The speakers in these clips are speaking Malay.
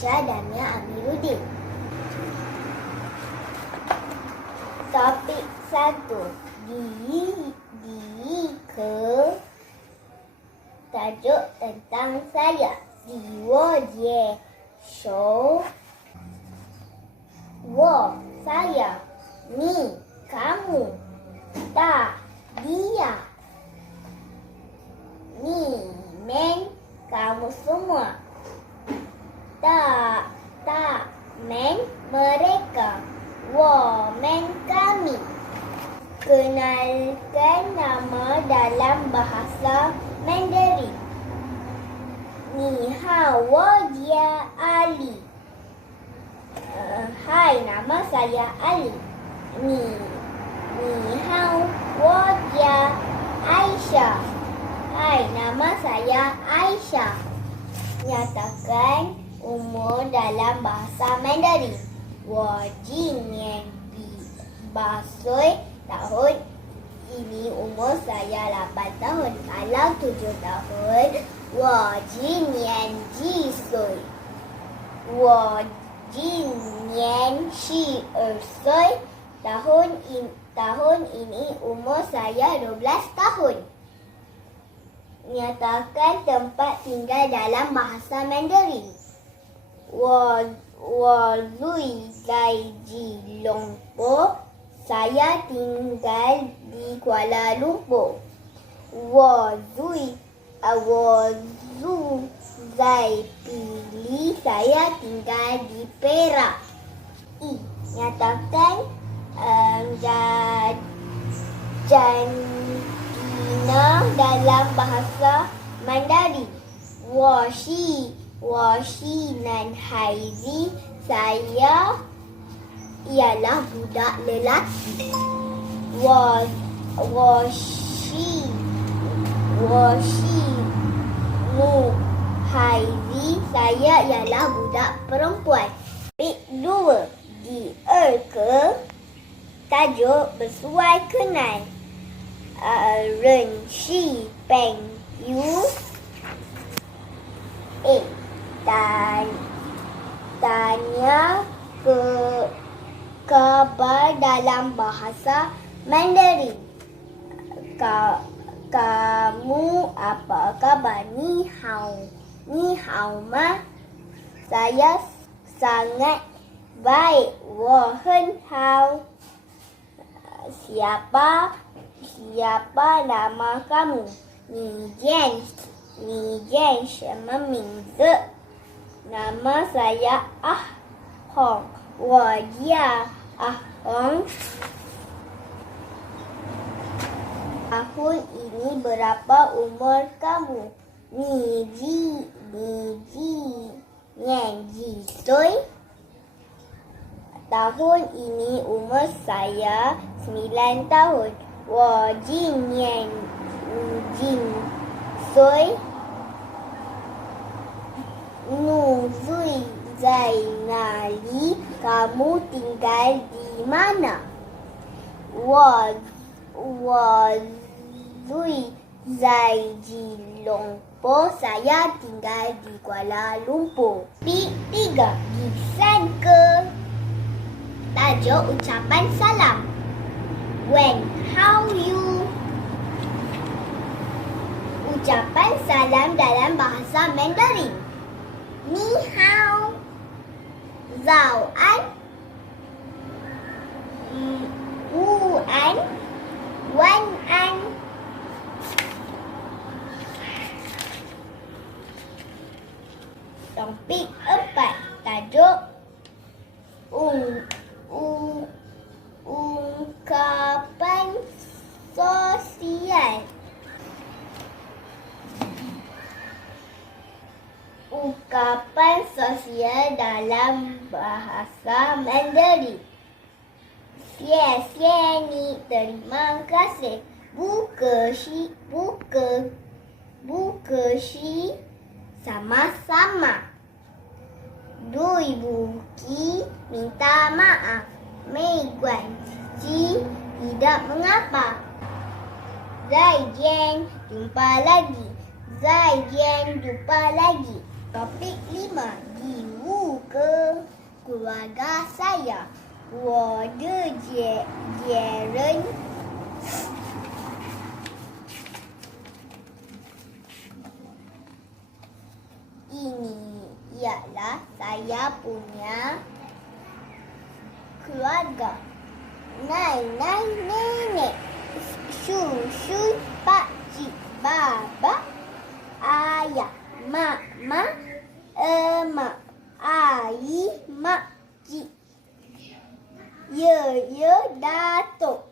Aisyah dan Mia Amiruddin. Topik 1. Tajuk tentang saya. 我接手 saya, ni kamu, dia, ni men kamu semua, men mereka, men kami. Kenalkan nama dalam bahasa Mandarin. Ni hao, 我叫Ali. Hai, nama saya Ali. Ni hao, 我叫Aisyah. Hai, nama saya Aisyah. Nyatakan umur dalam bahasa Mandarin. 我今年8岁 tahun. Ini umur saya 8 tahun. Kalau 7 tahun, 我今年几岁? 我今年12 岁. Tahun ini umur saya 12 tahun. Nyatakan tempat tinggal dalam bahasa Mandarin. 我住在吉隆坡. Saya tinggal di Kuala Lumpur. 我住在Pili. Saya tinggal di Perak. Nyatakan jantina dalam bahasa Mandarin. 我是男孩子. Saya ialah budak lelaki. 我是女孩子. Saya ialah budak perempuan. Topik 2. Tajuk bersuai kenal. 认识朋友. Tanya kabar dalam bahasa Mandarin. Kamu apa kabar? Ni hao ma. Saya sangat baik. 我很好. Siapa nama kamu? 你叫什么名字? Nama saya Ahong. 我叫Ahong. Tahun ini berapa umur kamu? 你今年几岁? Tahun ini umur saya 9 tahun. 我今年几岁? 你住在哪里? Kamu tinggal di mana? 我住在吉隆坡. Saya tinggal di Kuala Lumpur. Topik 3. Lisan ke. Tajuk ucapan salam. When, how you. Ucapan salam dalam bahasa Mandarin. Ni hao, zao an, wu an, wan an. Topik 4. Tajuk ungkapan sosial. Ungkapan sosial dalam bahasa Mandarin. 谢谢你, terima kasih. 不客气, sama-sama. 对不起, minta maaf. 没关系, tidak mengapa. 再见, jumpa lagi. 再见, jumpa lagi. Topik 5. juga keluarga saya. 我的家人 ini ialah saya punya keluarga. Nenek, susu, pakcik, baba, ayah, mama, emak, air, makcik, ye, datuk,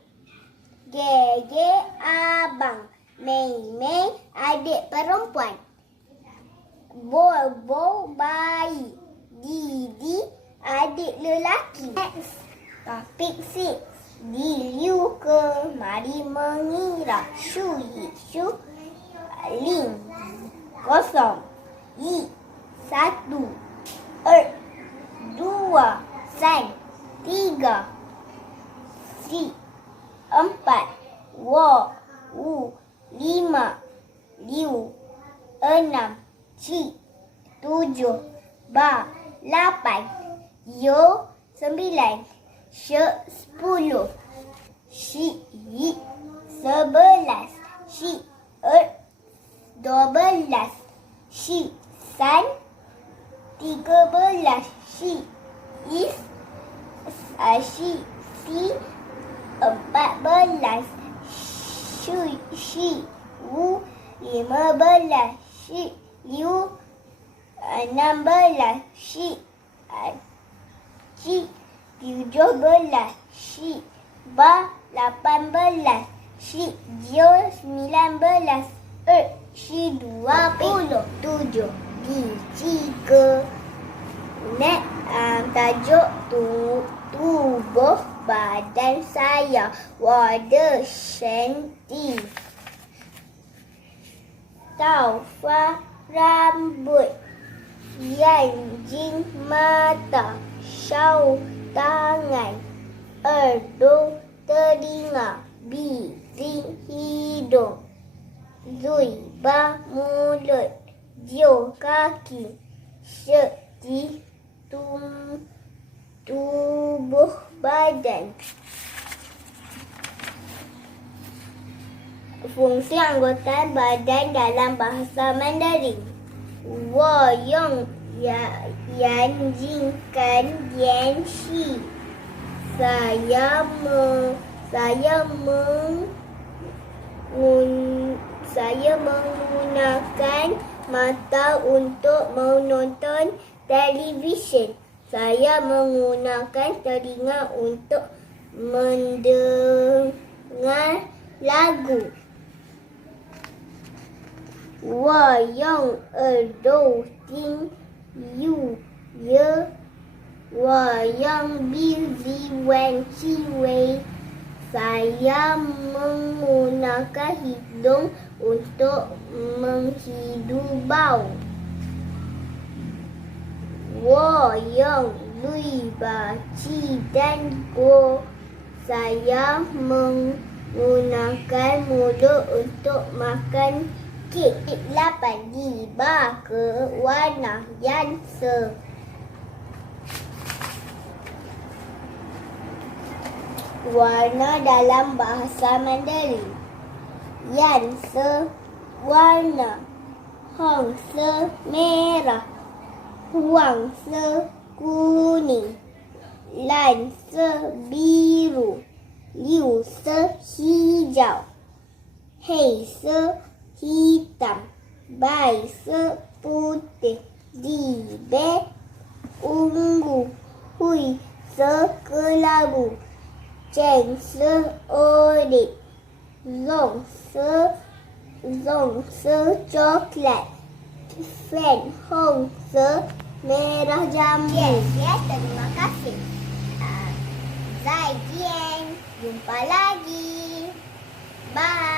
gege, abang, mei, adik perempuan, bobo, bayi, didi, adik lelaki. Next, topik 6. Diliu ke, mari mengira. Shu, ling, kosong. I, 1, 2, 3, 4, 5, 6, 7, 8, 9, 10, 11, 12, 13, 14, 15, 16, 17, 18, 19, 27 biji Net tajuk tubuh badan saya. Wadah sentif. Taufah rambut. Yanjing mata. Syau tangan. Erdu telinga. Bibir hidung. Zuibah mulut. Jio kaki. Seti tubuh badan. Fungsi anggota badan dalam bahasa Mandarin. 我用眼睛看电视. Saya menggunakan mata untuk menonton televisyen. Saya menggunakan telinga untuk mendengar lagu. 我用耳朵听音乐。我用鼻子闻气味。Saya menggunakan hidung untuk menghirup bau. 我用嘴巴吃蛋糕. Saya menggunakan mulut untuk makan kek. 8. Dibah ke warna yang warna dalam bahasa Mandarin. Yan warna. Hong merah. Huang kuning. Lan biru. Liu hijau. Hei hitam. Bai putih. Dibe ungu. Hui kelabu. Cheng oranye. Zong coklat. Fan hong merah jambu. Yes, terima kasih. Zaijian. Jumpa lagi. Bye.